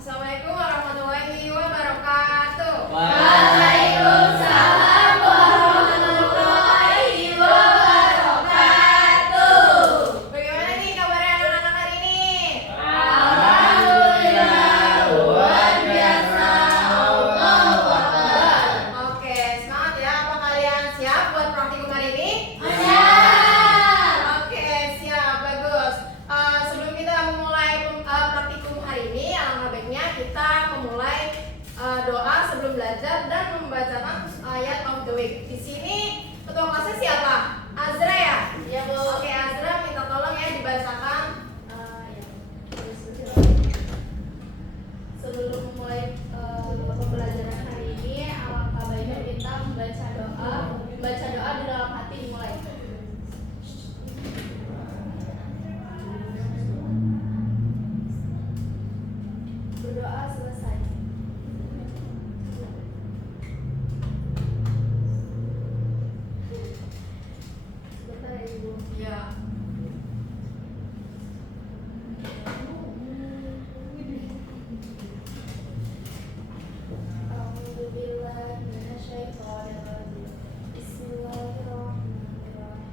Assalamualaikum warahmatullahi wabarakatuh. Waalaikumsalam warahmatullahi wabarakatuh. Bagaimana nih kabarnya anak-anak hari ini? Alhamdulillah, luar biasa. Allahu Akbar. Oke, semangat ya. Apa kalian siap buat praktikum hari ini? Siap. Oke, siap, bagus. Sebelum kita memulai praktikum hari ini, alangkah baiknya kita memulai doa sebelum belajar dan membacakan ayat of the week. Di sini ketua kelasnya siapa? Azra ya? Iya, Bu. Oke, Azra minta tolong ya dibacakan. Sebelum memulai pembelajaran hari ini, alangkah baiknya kita membaca doa di dalam hati dimulai. Berdoa selesai. Sebentar ya Ibu. Ya. A'udzubillahi minasyaitonirrajim. Bismillahirrahmanirrahim.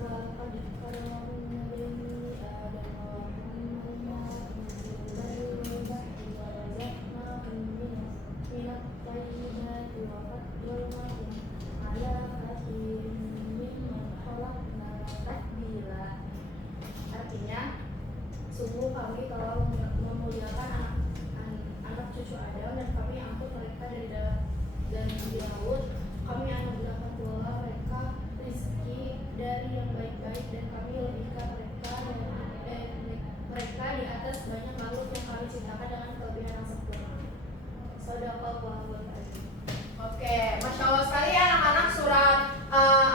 Laqad karramna bani Adama wa hamalnahum fil barri wal bahri wa razaqnahum minat thayyibati wa faddalnahum 'ala katsirin mimman khalaqna tafdila. Artinya, sungguh kami telah memuliakan anak cucu Adam dan kami angkut mereka dari laut. Kami anugerahkan pula mereka rezeki dari yang baik-baik dan kami lebihkan mereka di atas banyak makhluk yang kami ciptakan dengan kelebihan yang sempurna. Shadaqallahul adzim. Oke, Masya Allah sekali ya anak-anak. Surat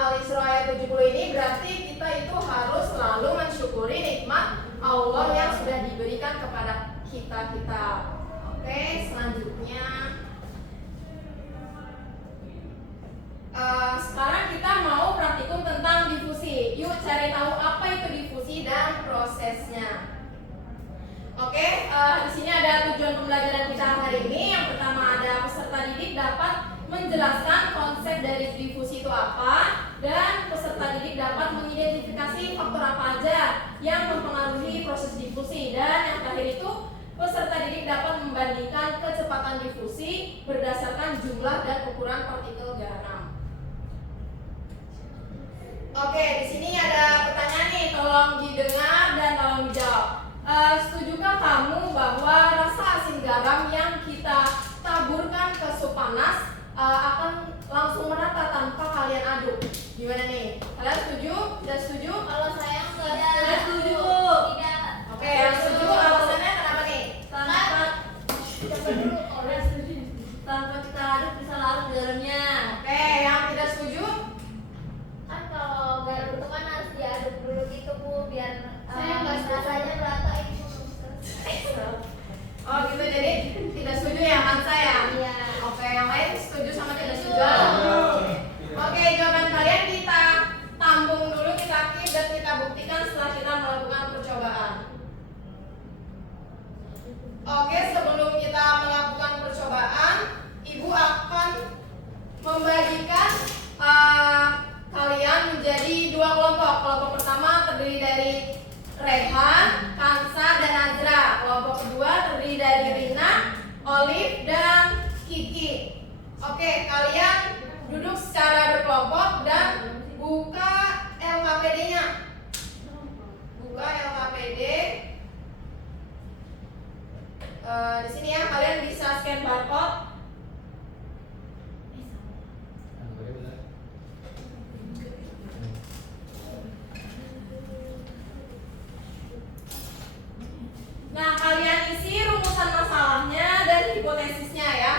Al-Isra ayat 70 ini berarti kita itu harus selalu mensyukuri nikmat Allah yang sudah diberikan kepada kita. Oke, selanjutnya sekarang kita mau praktikum tentang difusi. Yuk cari tahu apa itu difusi dan prosesnya. Oke, di sini ada tujuan pembelajaran kita hari ini. Yang pertama ada peserta didik dapat menjelaskan konsep dari difusi itu apa, dan peserta didik dapat mengidentifikasi faktor apa aja yang mempengaruhi proses difusi, dan yang terakhir itu peserta didik dapat membandingkan kecepatan difusi berdasarkan jumlah dan ukuran partikel garam. Oke, di sini ada pertanyaan nih, tolong didengar dan tolong dijawab. Setujukah kamu bahwa rasa asin garam yang kita taburkan ke sup panas akan langsung merata tanpa kalian aduk? Gimana nih? Kalian setuju? Tidak setuju? Kalau saya Tidak setuju. Tidak. Oke, yang setuju alasannya kenapa nih? Tanpa kita aduk bisa larut garamnya. Oke, yang tidak setuju? Kan kalau garam itu kan harus diaduk dulu gitu, Bu, biar Saya nggak setuju. rasanya merata ini. Oh gitu, jadi tidak setuju ya kan saya? Iya. Oke, yang lain setuju sama tidak setuju? Oke, jawaban kalian kita tampung dulu, kita keep dan kita buktikan setelah kita melakukan percobaan. Oke, sebelum kita melakukan percobaan, Ibu akan membagikan kalian menjadi dua kelompok. Kelompok pertama terdiri dari Rehan, Kansa, dan Azra. Kelompok kedua terdiri dari Rina, Olive, dan Kiki. Oke, kalian duduk secara berkelompok dan buka LKPD-nya. Buka LKPD. Di sini ya, kalian bisa scan barcode. Nah, kalian isi rumusan masalahnya dan hipotesisnya ya.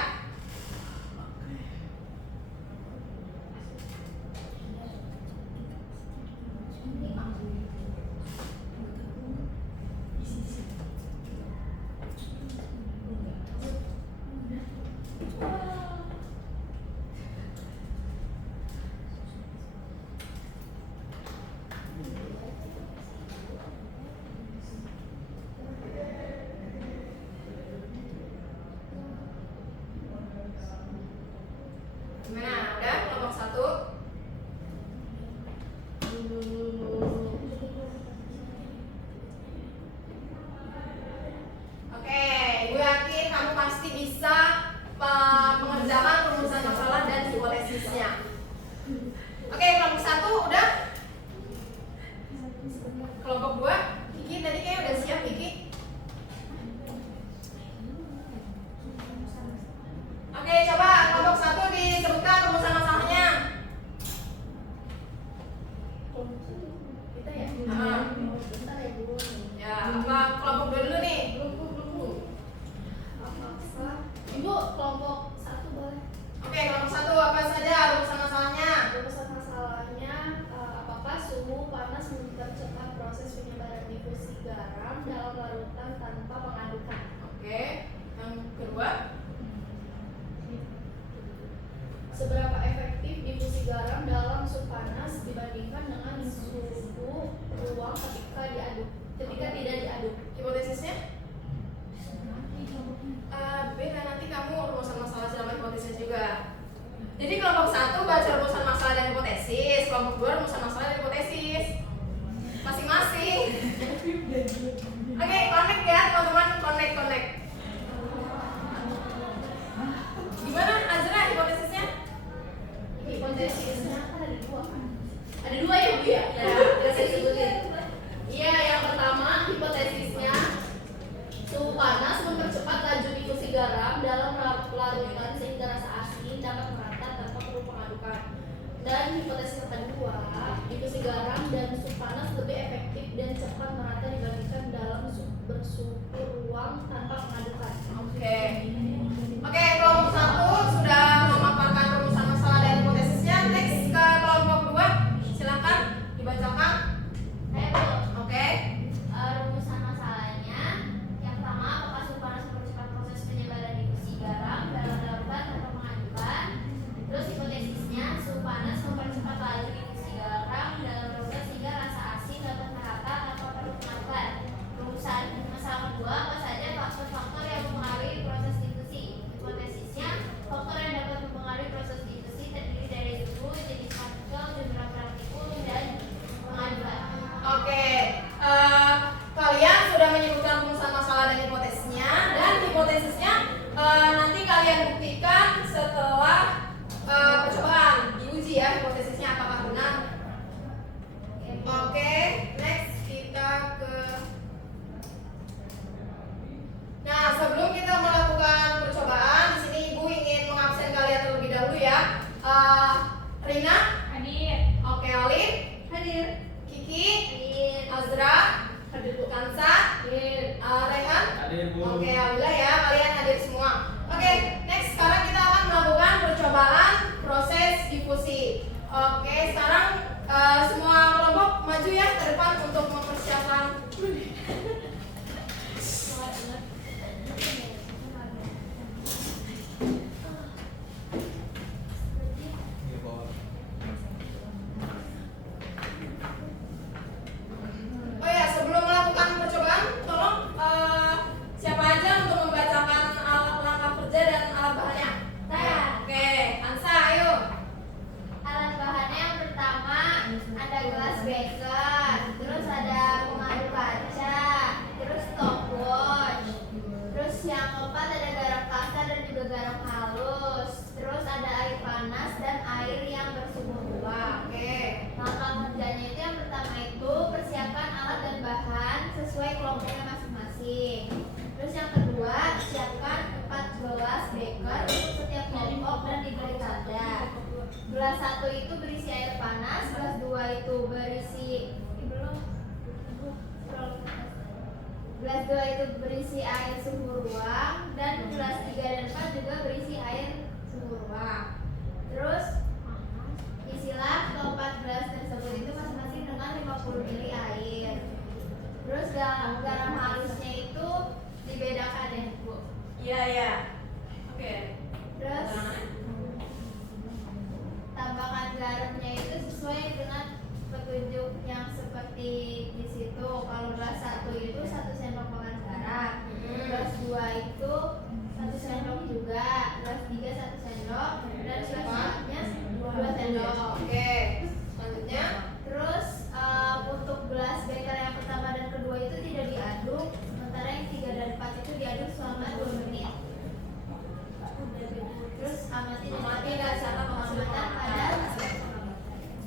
Jadi kelompok 1 baca rumusan masalah dan hipotesis, kelompok 2 rumusan masalah dan hipotesis masing-masing. Oke, connect ya teman-teman, connect. Gimana Azra hipotesisnya? Hipotesisnya kan ada dua kan? Ada dua ya Bu ya? Ya, saya sebutin. Iya, yang pertama hipotesisnya suhu panas mempercepat laju difusi garam dalam larutan sehingga rasa asin dapat merata tanpa perlu pengadukan. Dan hipotesis kedua, difusi garam dan suhu panas lebih efektif dan cepat merata dibandingkan dalam bersuhu ruang tanpa pengadukan. Oke, kelompok 1 sudah memaparkan rumusan masalah dan hipotesisnya. Next ke kelompok 2, silakan dibacakan. Oke. Rumusan masalahnya yang pertama, apakah suhu panas mempercepat proses penyebaran difusi garam dalam larutan tanpa mengadukan. Terus hipotesisnya, suhu panas mempercepat laju difusi garam dalam larutan sehingga rasa asin dapat merata tanpa perlu pengadukan. Rumusan masalah kedua, apa saja faktor-faktor yang mempengaruhi proses difusi. Hipotesisnya, faktor yang dapat mempengaruhi proses difusi terdiri dari suhu, jenis partikel, jumlah partikel, dan pengaduan. Oke, kalian sudah menyebutkan rumusan masalah dan hipotesisnya, dan hipotesisnya nanti kalian buktikan setelah percobaan diuji ya hipotesisnya apakah benar. Oke, next kita ke. Nah, sebelum kita melakukan percobaan, di sini Ibu ingin mengabsen kalian terlebih dahulu ya. Rina, Hadir. oke, Olin, Hadir. Kiki, Hadir. Azra, Kansa, Rehan. Hadir, Bu. Oke, alhamdulillah ya kalian hadir semua. Oke, next sekarang kita akan melakukan percobaan proses difusi. Oke, sekarang semua kelompok maju ya ke depan untuk mempersiapkan. Iya, Pak. Oh ya, sebelum melakukan percobaan, tolong siapa aja untuk membacakan langkah kerja dan alat bahannya. Saya. Oke, Ansa, ayo. Alat bahannya yang pertama ada gelas beker, terus ada pengadu kaca, terus stopwatch, terus yang keempat ada garam kasar dan juga garam halus, terus ada air panas dan air yang bersuhu ruang. Oke. Langkah kerjanya itu yang pertama itu persiapkan alat dan bahan sesuai kelompoknya masing-masing. Terus yang kedua siapkan 4 gelas beker untuk setiap kelompok dan diberi tanda. Gelas 1 itu berisi air panas, gelas 2 itu berisi gelas 2 itu berisi air suhu ruang dan gelas 3 dan 4 juga berisi air suhu ruang. Terus isilah keempat gelas tersebut itu masing-masing dengan 50 ml air. Terus garam halusnya itu dibedakan ya Bu. Iya. Oke. Terus tambahkan garamnya itu sesuai dengan petunjuk yang seperti di situ. Kalau gelas 1 itu 1 sendok makan garam, gelas 2 itu 1 sendok juga, gelas 3 1 sendok, dan gelas 4-nya 2 sendok. Oke. Selanjutnya. Terus untuk gelas beker yang pertama dan kedua itu tidak diaduk, sementara yang 3 dan 4 itu diaduk selama 2 menit. Terus amati dan cara pengamatan pada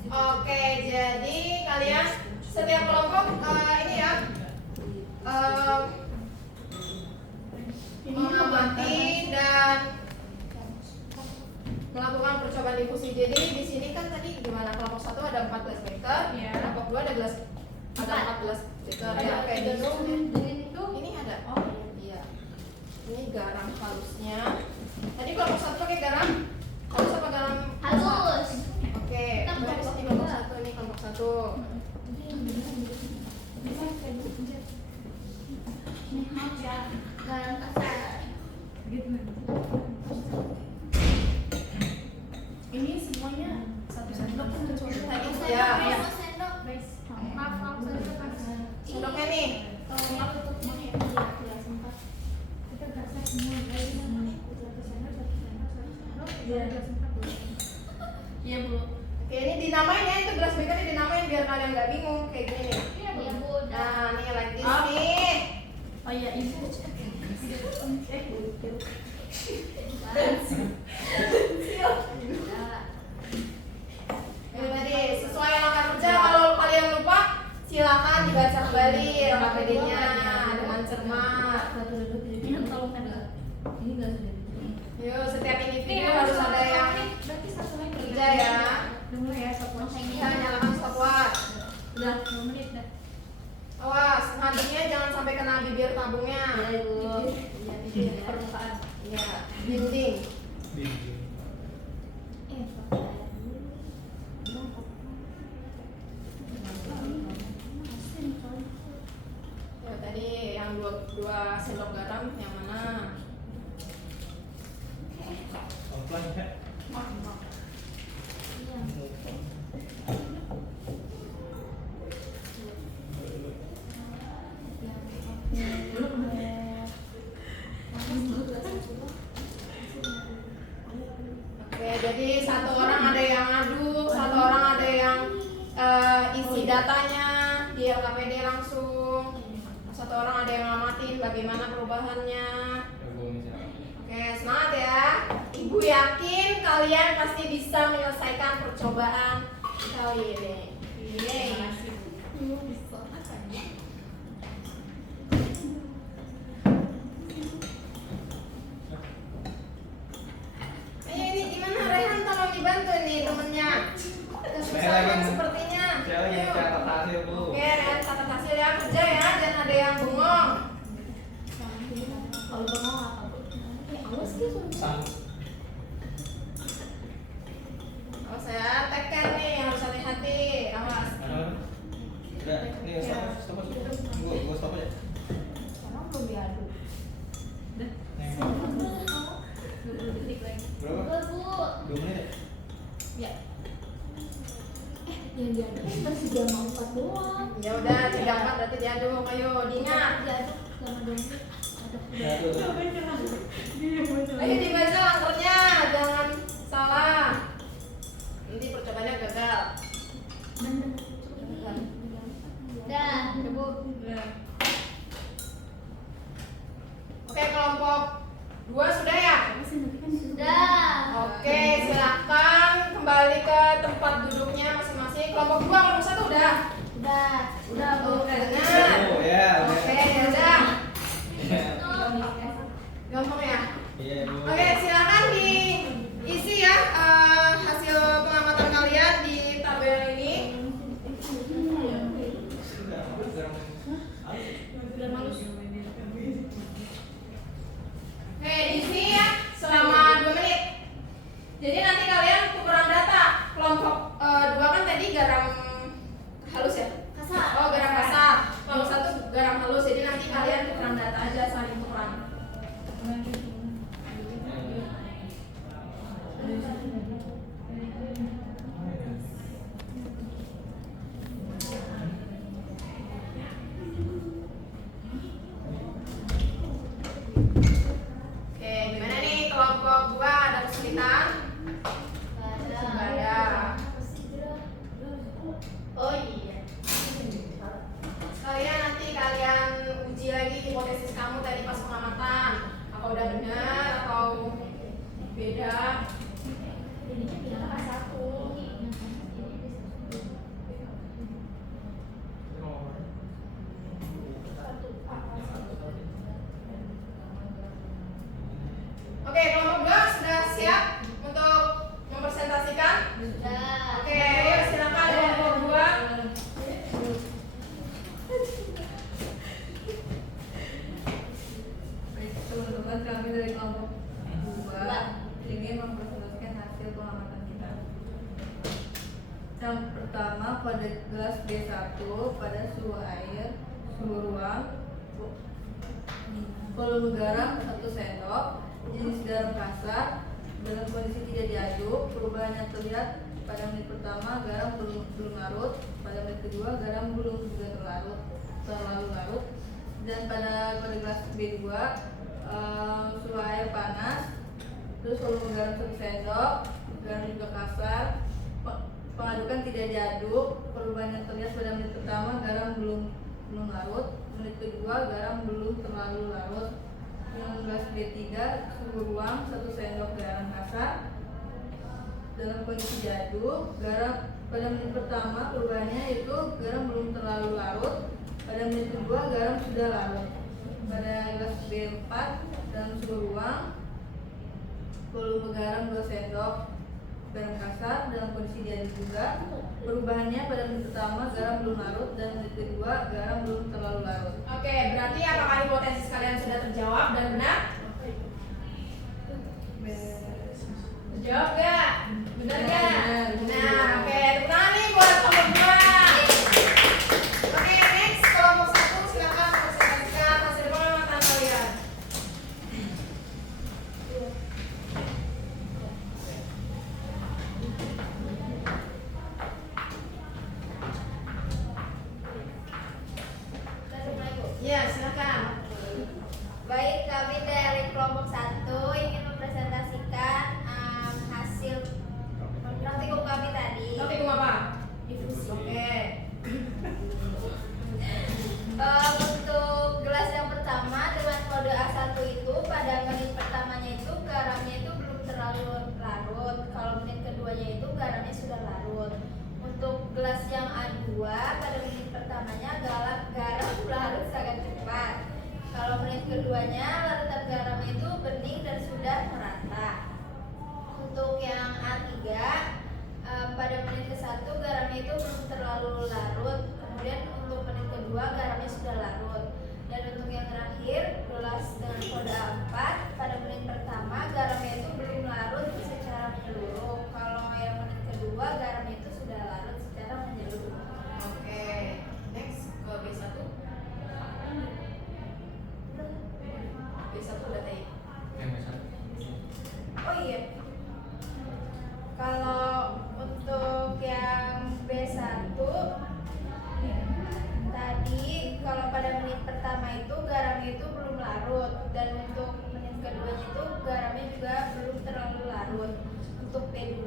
Oke, jadi kalian setiap kelompok ini ya mengamati dan melakukan percobaan difusi. Jadi di sini kan tadi gimana? Kelompok 1 ada 14 beker, kelompok 2 ada 14 beker. Ya, oke. Ini ada. Oh iya. Ini garam halusnya. Tadi kelompok 1 pakai garam halus apa garam halus. Oke, dari sini kelompok 1, ini kelompok 1. Garam kasar. Ini semuanya 1 sendok kan kecuali tadi. Ya. Sendok. Maaf, Sendoknya nih. Ini tadi sesuai langkah kerja. Kalau kalian lupa, silakan dibaca kembali KPD-nya dengan cermat. Yuk, setiap individu harus ada yang kerja ya. Kita nyalakan stopwatch. Udah 2 menit dah. Awas, nadinya jangan sampai kena bibir tabungnya. Ya, Ibu. Iya, bibir permukaan. Iya, dinding. Ya, tadi yang dua sendok garam yang mana? Pelan ya. Oke, jadi satu orang ada yang aduk, satu orang ada yang isi datanya di LKPD langsung, satu orang ada yang ngamatin bagaimana perubahannya. Oke, semangat ya. Ibu yakin kalian pasti bisa menyelesaikan percobaan kali ini. Yeay. Ayo ini gimana Rehan, tolong dibantu nih temennya. Kesusahan sepertinya. Saya lagi Ayo. catat hasil Bu. Oke, Rehan catat hasil ya, kerja ya, jangan ada yang bengong. Kalau bengong apa? Awas dia Sang. Awas ya, tekan nih, harus hati-hati. Awas. Udah, ini stop. Gua stop aja. Orang belum diaduk. Nih. 20 detik lagi. Berapa? Bu. 2 menit ya? Ya. Yang diaduk kan masih jam 4 doang. Ya udah, 34 berarti diaduk. Ayo, diingat. Diaduk selama 2 menit. Aduk. Ya tuh. Ayo dibaca langkahnya, jangan salah. Nanti percobaannya gagal. Dah, Bu. Oke, kelompok 2 sudah ya? Sudah. Oke, silakan kembali ke tempat duduknya masing-masing. Kelompok 2, kelompok 1 udah. Udah, Bu. Udah dengar. Oh ya, udah. Oke, ya udah. Iya. Gampang ya? Iya, Bu. Oke, silakan diisi ya hasil pengamatan kalian di tabel ini. Oke, diisi ya selama 2 menit. Jadi nanti kalian tukeran data. Kelompok 2 kan tadi garam halus ya? Kasar. Oh, garam kasar. Kelompok 1 garam halus. Jadi nanti kalian tukeran data aja, saling tukeran. Oke, gimana nih kelompok 2 ada kesulitan? Ada. Oh iya. Sekalian nanti kalian uji lagi hipotesis kamu tadi pas pengamatan. Apa udah benar atau beda? Oke, kelompok 2 sudah siap untuk mempresentasikan? Sudah. Oke, ayo silakan kelompok 2. Baik, teman-teman, kami dari kelompok 2 ingin mempresentasikan hasil pengamatan kita. Yang pertama, pada gelas B1 pada suhu air, suhu ruang, volume garam 1 sendok, jenis garam kasar, dalam kondisi tidak diaduk. Perubahan yang terlihat pada menit pertama garam belum larut, pada menit kedua garam belum juga terlalu larut, dan pada gelas B2 suhu air panas, terus volume garam 1 sendok, garam juga kasar, pengadukan tidak diaduk. Perubahan yang terlihat pada menit pertama garam belum larut, menit kedua garam belum terlalu larut, Dengan gelas B3 suhu ruang 1 sendok garam kasar. Dalam kondisi diaduk, garam pada menit pertama perubahannya yaitu garam belum terlalu larut. Pada menit kedua garam sudah larut. Pada gelas B4 dalam suhu ruang, volume garam 2 sendok garam kasar. Dalam kondisi diaduk juga, perubahannya pada menit pertama garam belum larut dan menit kedua garam belum terlalu larut. Oke, berarti apakah hipotesis kalian sudah terjawab dan benar? Terjawab gak? Benar gak? Nah, oke, tepuk tangan nih buat kelompok 2. Oke, next kelompok 1 silakan presentasikan hasil pengamatan kalian. Iya, silakan. Baik, kami dari kelompok 1 ingin mempresentasikan hasil praktikum kami tadi. Praktikum apa? Difusi. Oke. Untuk gelas yang pertama dengan kode A1 itu pada menit pertamanya itu garamnya itu belum terlalu larut. Kalau menit keduanya itu garamnya sudah larut. Untuk gelas yang A2 pada menit pertamanya garam larut sangat cepat. Kalau menit keduanya larutan garamnya itu bening dan sudah merata. Untuk yang A3 pada menit ke-1 garamnya itu belum terlalu larut. Kemudian untuk menit kedua garamnya sudah larut. Dan untuk yang terakhir gelas dengan kode A4 pada menit pertama garamnya itu belum larut secara menyeluruh. Kalau yang menit kedua garamnya itu sudah larut secara menyeluruh. Oke. Next ke B1. B1 udah tadi. Oh iya. Kalau untuk yang B1 tadi kalau pada menit pertama itu garamnya itu belum larut dan untuk menit keduanya itu garamnya juga belum terlalu larut. Untuk B2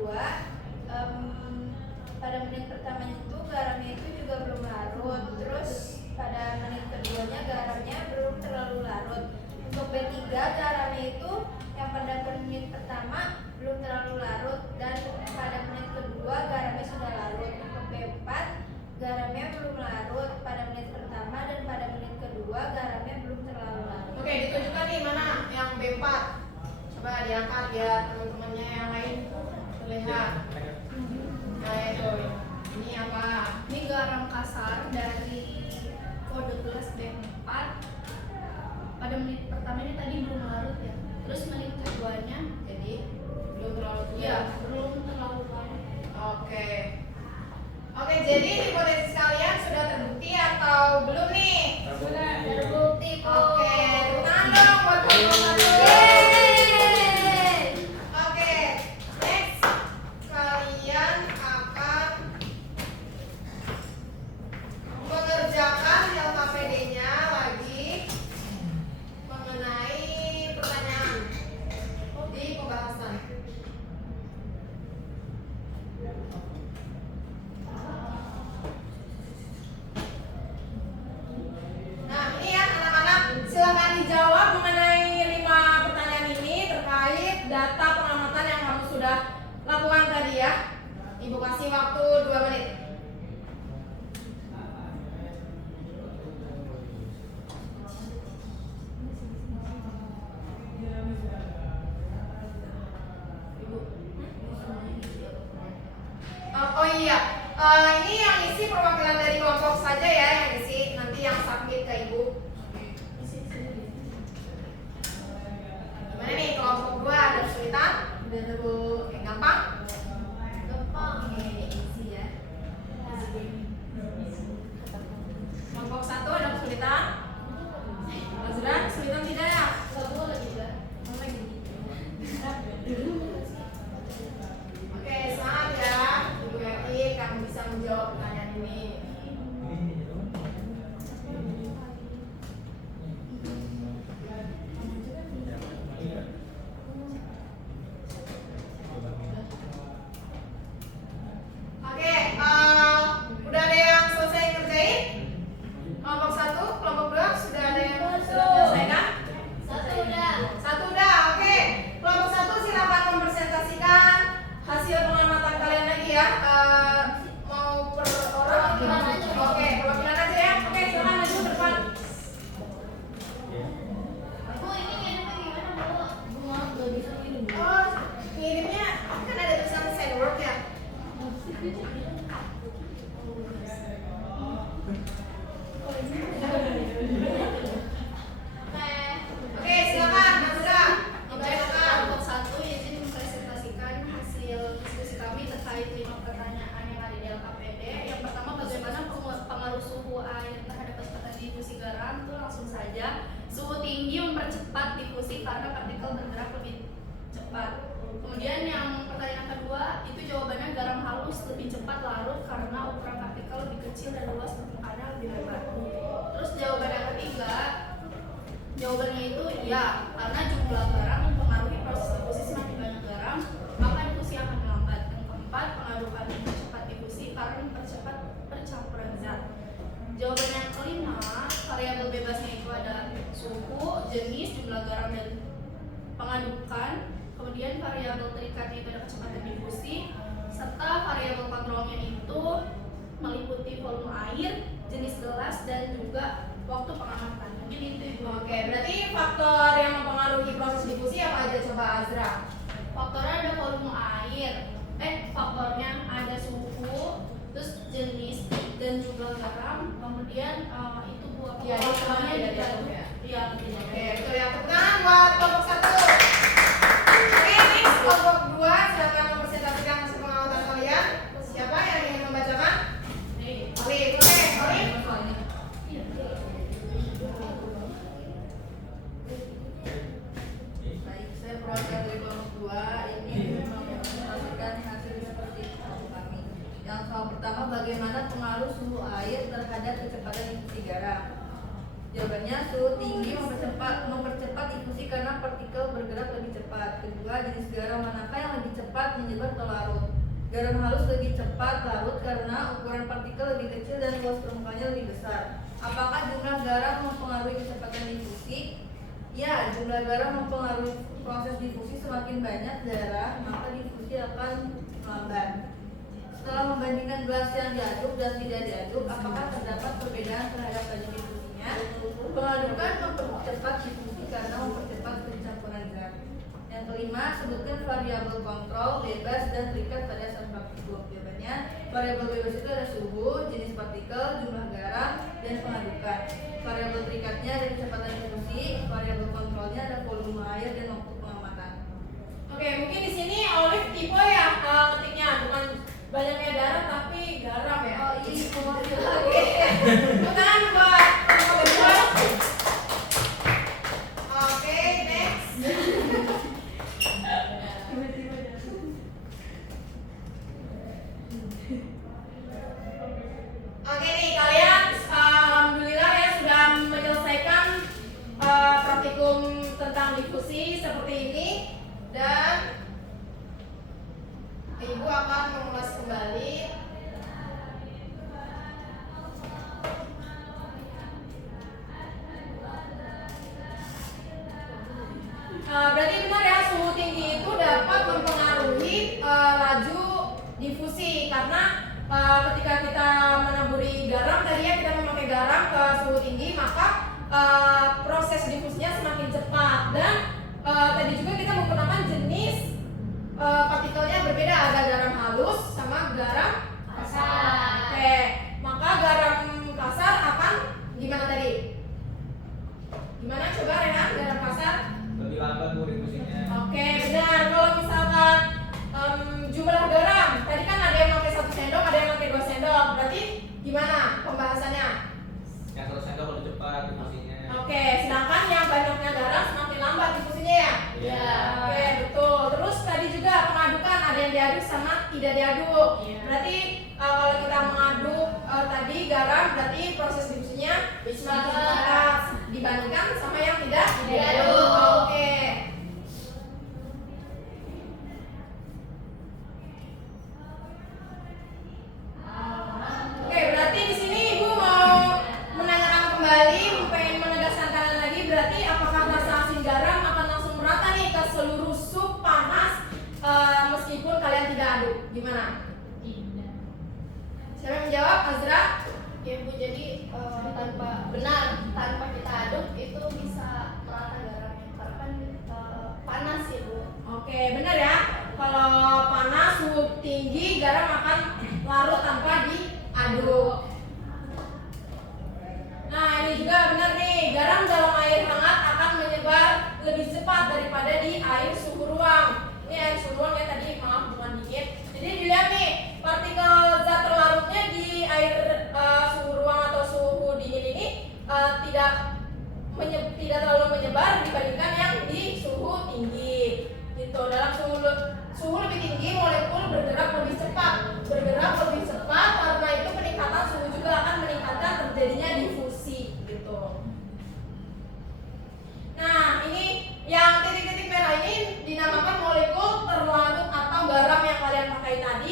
pada menit pertamanya itu garamnya itu juga belum larut. Terus pada menit keduanya garamnya belum terlalu larut. Untuk B3 garamnya itu yang pada menit pertama belum terlalu larut dan pada menit kedua garamnya sudah larut. Untuk B4 garamnya belum larut pada menit pertama dan pada menit kedua garamnya belum terlalu larut. Oke, ditunjukkan nih mana yang B4. Coba diangkat ya teman-temannya yang lain terlihat. Nah itu, ini apa? Ini garam kasar dari kode gelas B4. Pada menit pertama ini tadi belum larut ya. Terus menit keduanya Jadi belum terlalu tua. ya belum terlalu larut. Oke. Oke, jadi hipotesis kalian sudah terbukti atau belum nih? Sudah terbukti kok. Oke, tepuk tangan dong buat kelompok 1. Yeay. Oke, next kalian akan mengerjakan LKPD-nya lagi mengenai pertanyaan di pembahasan. Nah, ini ya anak-anak, silakan dijawab mengenai 5 pertanyaan ini terkait data pengamatan yang kamu sudah lakukan tadi ya. Ibu kasih waktu 2 menit. Oh iya, ini yang isi perwakilan dari kelompok saja ya yang isi, nanti yang submit ke ibu. Gimana nih kelompok 2 ada kesulitan? Udah Bu. Oke, gampang? Gampang. Oke, isi ya. Kelompok 1 ada kesulitan? Azra, kesulitan tidak? Satu lagi dah. Oke, semangat ya. Ibu yakin kamu bisa menjawab pertanyaan ini. karena partikel bergerak lebih cepat. Kemudian yang pertanyaan kedua itu jawabannya garam halus lebih cepat larut karena ukuran partikel lebih kecil dan luas permukaannya lebih lebar. Terus jawaban yang ketiga, jawabannya itu iya, karena jumlah garam mempengaruhi proses difusi. Semakin banyak garam, maka difusi akan melambat. Yang keempat, pengarukan mempercepat difusi karena mempercepat percampuran zat. Jawaban yang kelima, variabel bebasnya itu ada suhu, jenis, jumlah garam, dan pengadukan. Kemudian variabel terikatnya itu ada kecepatan difusi, serta variabel kontrolnya itu meliputi volume air, jenis gelas, dan juga waktu pengamatan. Mungkin itu Ibu. Oke, berarti faktor yang mempengaruhi proses difusi apa aja coba Azra? Faktornya ada volume air, faktornya ada suhu, terus jenis dan jumlah garam. Kemudian itu buah Iya, itu pengaruhannya tidak juga jauh ya. Iya, tidak. Oke, betul ya. Tepuk tangan buat kelompok 1. Oke, next kelompok 2, silakan mempresentasikan hasil pengamatan kalian. Siapa yang ingin membacakan? Olif. Oke, Olif. Baik, saya perwakilan dari kelompok 2 ini mempresentasikan hasil seperti kelompok kami. Yang soal pertama, bagaimana pengaruh suhu air terhadap kecepatan difusi garam? Jawabannya, suhu tinggi mempercepat difusi karena partikel bergerak lebih cepat. Kedua, jenis garam manakah yang lebih cepat menyebar atau larut? Garam halus lebih cepat larut karena ukuran partikel lebih kecil dan luas permukaannya lebih besar. Apakah jumlah garam mempengaruhi kecepatan difusi? Ya, jumlah garam mempengaruhi proses difusi. Semakin banyak garam, maka difusi akan melambat. Setelah membandingkan gelas yang diaduk dan tidak diaduk, apakah terdapat perbedaan terhadap laju difusinya? Pengadukan mempercepat difusi karena mempercepat pencampuran zat. Yang kelima, sebutkan variabel kontrol bebas dan terikat pada satu partikel. Jawabannya, variabel bebas itu ada suhu, jenis partikel, jumlah garam, dan pengadukan. Variabel terikatnya ada kecepatan difusi, variabel kontrolnya ada volume air dan waktu pengamatan. Oke, mungkin di sini Olif tipe ya ketiknya bukan banyaknya darah tapi garam ya. Oh iya, Oke. Tepuk tangan buat kelompok 2. Oke, next. Oke nih kalian alhamdulillah ya sudah menyelesaikan praktikum tentang difusi seperti ini dan Ibu akan mengulas kembali. Berarti benar ya, suhu tinggi itu dapat mempengaruhi laju difusi karena ketika kita menaburi garam tadi ya, kita memakai garam ke suhu tinggi, maka proses difusinya semakin cepat dan tadi juga kita menggunakan jenis partikelnya berbeda, ada garam halus sama garam Kasar. Oke, maka garam kasar akan gimana tadi? Gimana coba Rehan, garam kasar? Lebih lambat Bu difusinya. Oke, benar. Kalau misalkan jumlah garam, tadi kan ada yang pakai 1 sendok, ada yang pakai 2 sendok. Berarti gimana pembahasannya? Yang 1 sendok lebih cepat difusinya. Oke, sedangkan yang banyaknya garam semakin lambat difusinya ya? Iya. Oke, betul. Terus tadi juga pengadukan, ada yang diaduk sama tidak diaduk. Iya. Berarti kalau kita mengaduk tadi garam, berarti proses difusinya semakin cepat dibandingkan sama yang tidak diaduk. Oke. Oke, berarti di sini Ibu mau menanyakan kembali, pengen menegaskan kalian lagi, berarti apakah rasa asin garam akan langsung merata nih ke seluruh sup panas meskipun kalian tidak aduk? Gimana? Tidak. Siapa yang menjawab? Azra? Ya Bu, jadi tanpa kita aduk itu bisa merata garamnya karena kan panas ya Bu. Oke, benar ya. Kalau panas suhu tinggi, garam akan larut tanpa diaduk. Nah, ini juga benar nih, garam dalam air hangat akan menyebar lebih cepat daripada di air suhu ruang. Ini air suhu ruang ya tadi, maaf bukan dingin. Jadi dilihat nih, partikel zat terlarutnya di air suhu ruang atau suhu dingin ini tidak terlalu menyebar dibandingkan yang di suhu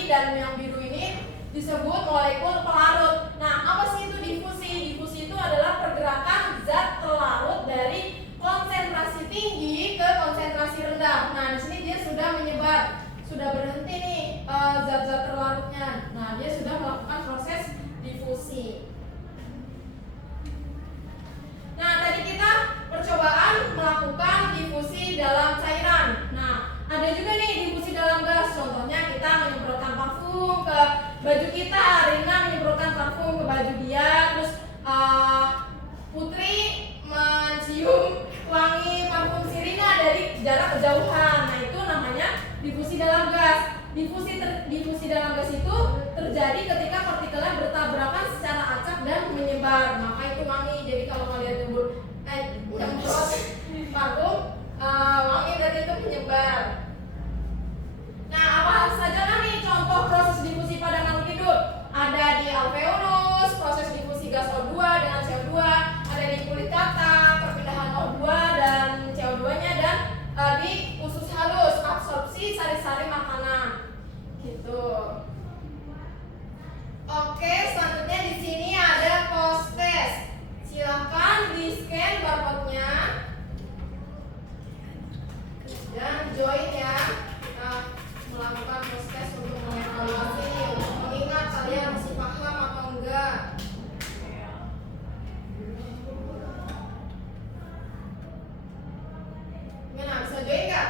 dan yang biru ini disebut molekul pelarut. Nah, apa sih itu difusi? Difusi itu adalah pergerakan zat pelarut dari konsentrasi tinggi ke konsentrasi rendah. Nah, di sini dia sudah menyebar, sudah berhenti nih zat-zat terlarutnya. Nah, dia sudah melakukan proses difusi. Nah, tadi kita percobaan melakukan difusi dalam cairan. Nah, ada juga nih difusi dalam gas. Contohnya kita menyemprotkan parfum ke baju kita. Rina menyemprotkan parfum ke baju dia. Terus Putri mencium wangi parfum si Rina dari jarak kejauhan. Nah, itu namanya difusi dalam gas. Difusi dalam gas itu terjadi ketika partikelnya bertabrakan secara acak dan menyebar. Maka itu wangi. Jadi kalau kalian nyemprot parfum, wangi berarti itu menyebar. Nah, apa saja kan nih contoh proses difusi pada makhluk hidup? Ada di alveolus, proses difusi gas O2 dengan CO2, ada di kulit kata, perpindahan O2 dan CO2-nya, dan di usus halus, absorpsi sari-sari makanan. Gitu. Oke, selanjutnya di sini ada post test. Silahkan di scan barcode-nya dan join ya. Kita melakukan post test untuk mengevaluasi nih, untuk mengingat kalian masih paham atau enggak. Gimana, bisa join nggak?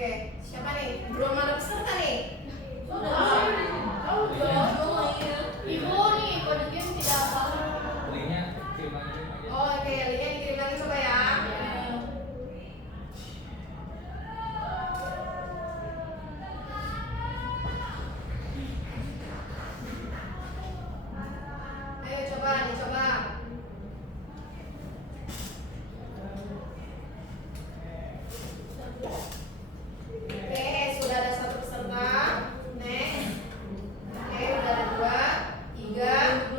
Oke, siapa nih? Belum ada peserta nih? Ibu nih, kode game tidak apa. Linknya kirim lagi aja. Oh, oke, linknya dikirim lagi coba ya. Ayo coba, dicoba. Oke, sudah ada satu peserta. Next. Oke, udah ada 2, 3.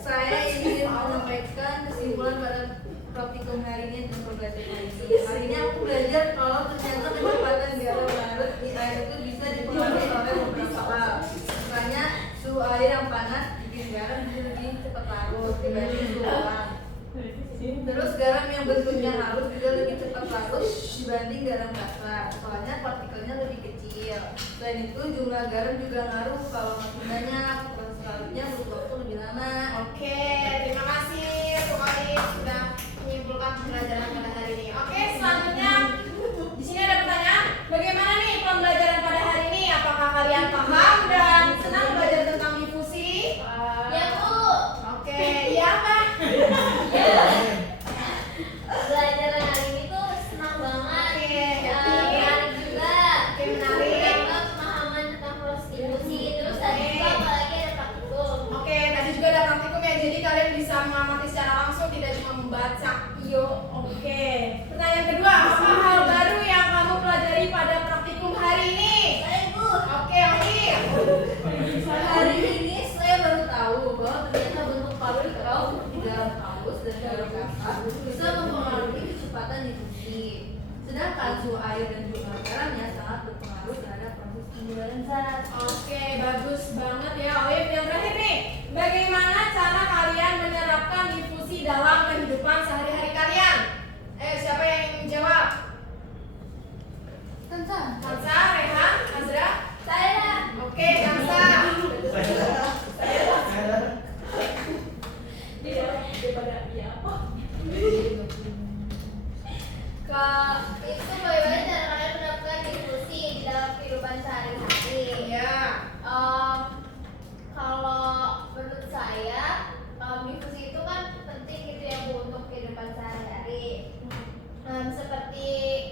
Saya ingin menyampaikan kesimpulan pada praktikum hari ini tentang pembelajaran hari ini. Hari ini aku belajar kalau ternyata kecepatan garam larut di air itu bisa dipengaruhi oleh beberapa hal. Misalnya suhu air yang panas bikin garam jadi lebih cepat larut dibanding suhu ruang. Terus garam yang bentuknya halus juga lebih cepat larut dibanding garam kasar, soalnya partikelnya lebih kecil. Selain itu jumlah garam juga ngaruh, kalau makin banyak proses larutnya butuh waktu lebih lama. Oke, terima kasih untuk kalian sudah menyimpulkan pembelajaran pada hari ini. Oke, selanjutnya di sini ada pertanyaan, bagaimana nih pembelajaran pada hari ini? Apakah kalian paham dan senang belajar tentang difusi? Ya Bu, Oke, iya apa? pelajaran hari ini tuh senang banget. Oke, Menarik juga. Oke, menarik. Menambah pemahaman tentang proses difusi. Terus tadi juga apalagi ada praktikum. Oke, tadi juga ada praktikum ya, jadi kalian bisa mengamati secara langsung, tidak cuma membaca. Iyo, oke. Pertanyaan kedua, apa hal baru yang kamu pelajari pada praktikum hari ini? Baik Bu. Oke, Oki. Hari ini saya baru tahu bahwa ternyata bentuk partikel di garam halus dan garam kasar bisa mempengaruhi kecepatan difusi. Sedangkan suhu air dan jumlah garamnya sangat berpengaruh terhadap proses pembuatan zat. Oke, bagus banget ya, Olive. Yang terakhir nih, bagaimana cara kalian menerapkan difusi dalam kehidupan sehari-hari kalian? Siapa yang ingin menjawab? Kansa, Rehan, Azra? Saya. Oke, Kansa. Itu bagaimana cara kalian menerapkan difusi di dalam kehidupan sehari-hari? Iya. Kalau menurut saya, difusi itu kan penting gitu ya Bu untuk kehidupan sehari-hari. Seperti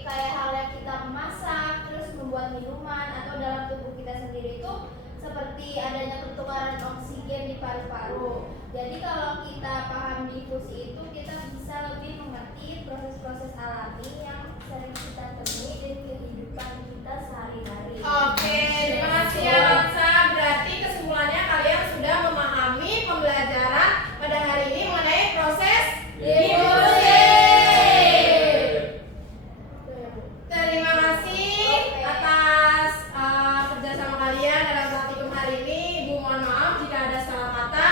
kayak hal yang kita memasak, terus membuat minuman atau dalam tubuh kita sendiri itu seperti adanya pertukaran oksigen di paru-paru. Jadi kalau kita paham difusi itu kita bisa lebih mengerti proses-proses alami yang sering kita temui di kehidupan kita sehari-hari. Oke, terima kasih ya Kansa. Berarti kesimpulannya kalian sudah memahami pembelajaran pada hari ini mengenai proses difusi. Terima kasih atas kerjasama kalian dalam praktikum hari ini. Ibu mohon maaf jika ada salah kata.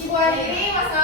Ibu akhiri, wassalamualaikum